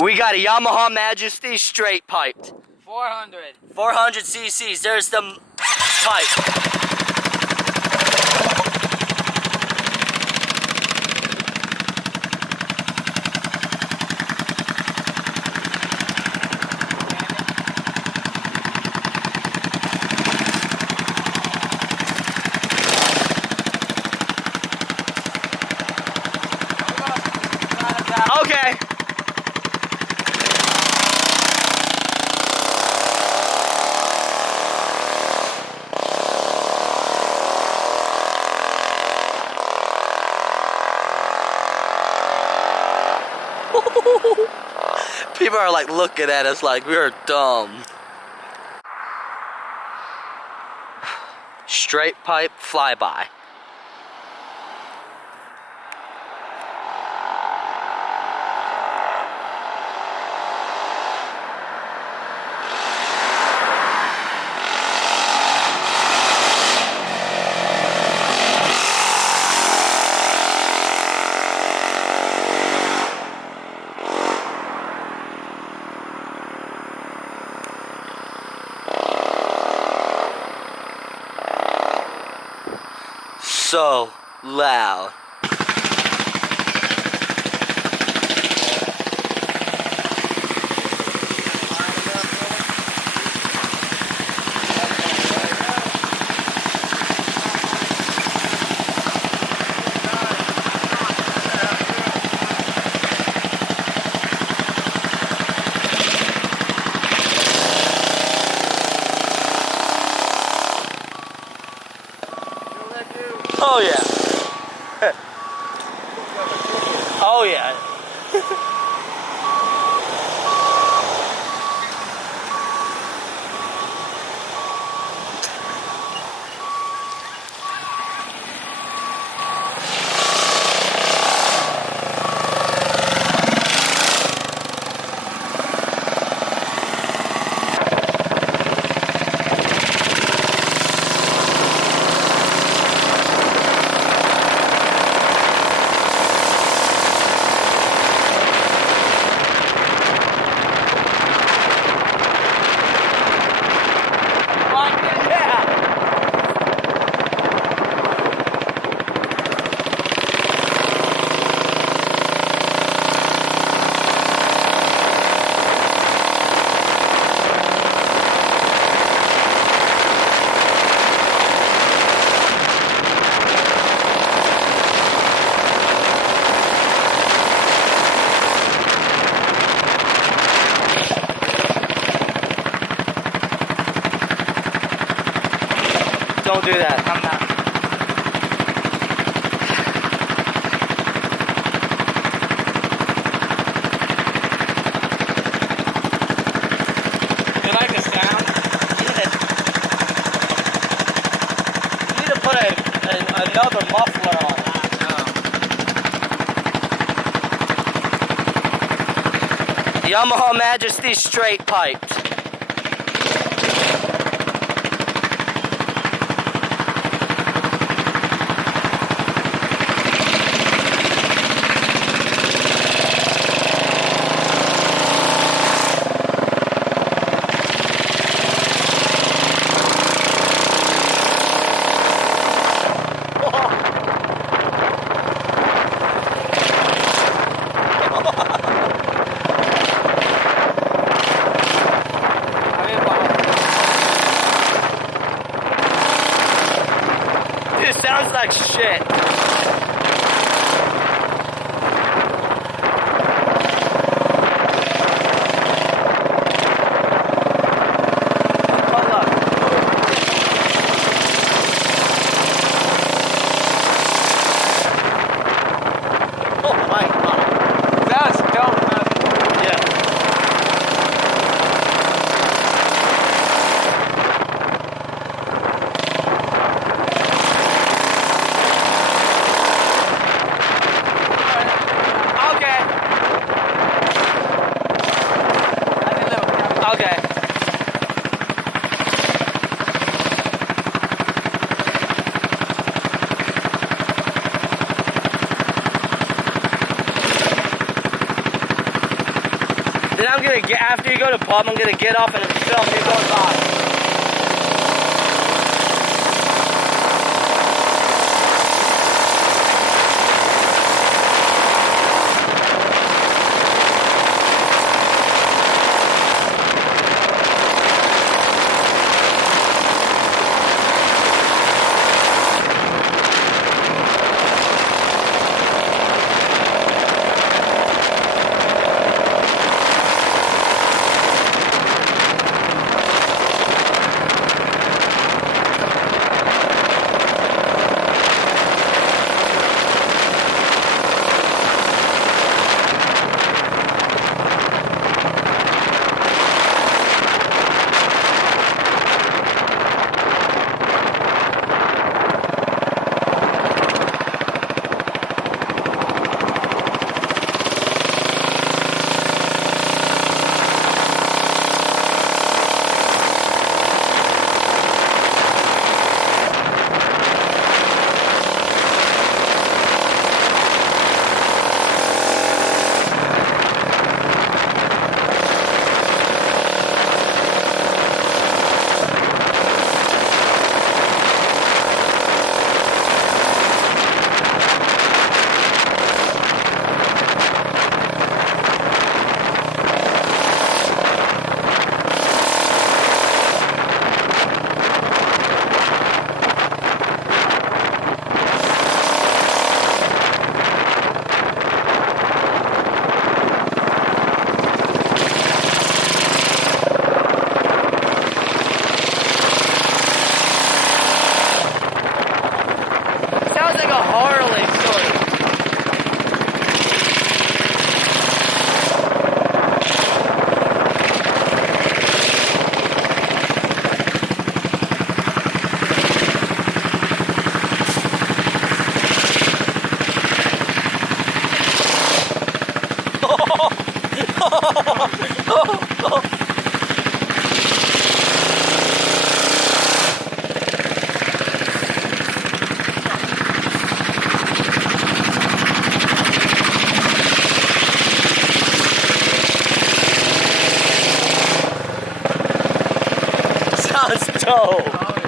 We got a Yamaha Majesty straight piped. 400. 400 cc's. There's the pipe. Okay. People are like looking at us like we're dumb. Straight pipe flyby. So loud. Oh yeah. Oh yeah. Don't do that. I'm not. You like the sound? Yeah. You need to put another muffler on it. Yamaha Majesty straight piped. It sounds like shit. Hold up. Oh my god. That's dope, man. Yeah. Okay. Then I'm gonna get, after you go to pub, I'm gonna get off and film you going by. Sounds like a Harley story. Sounds dope.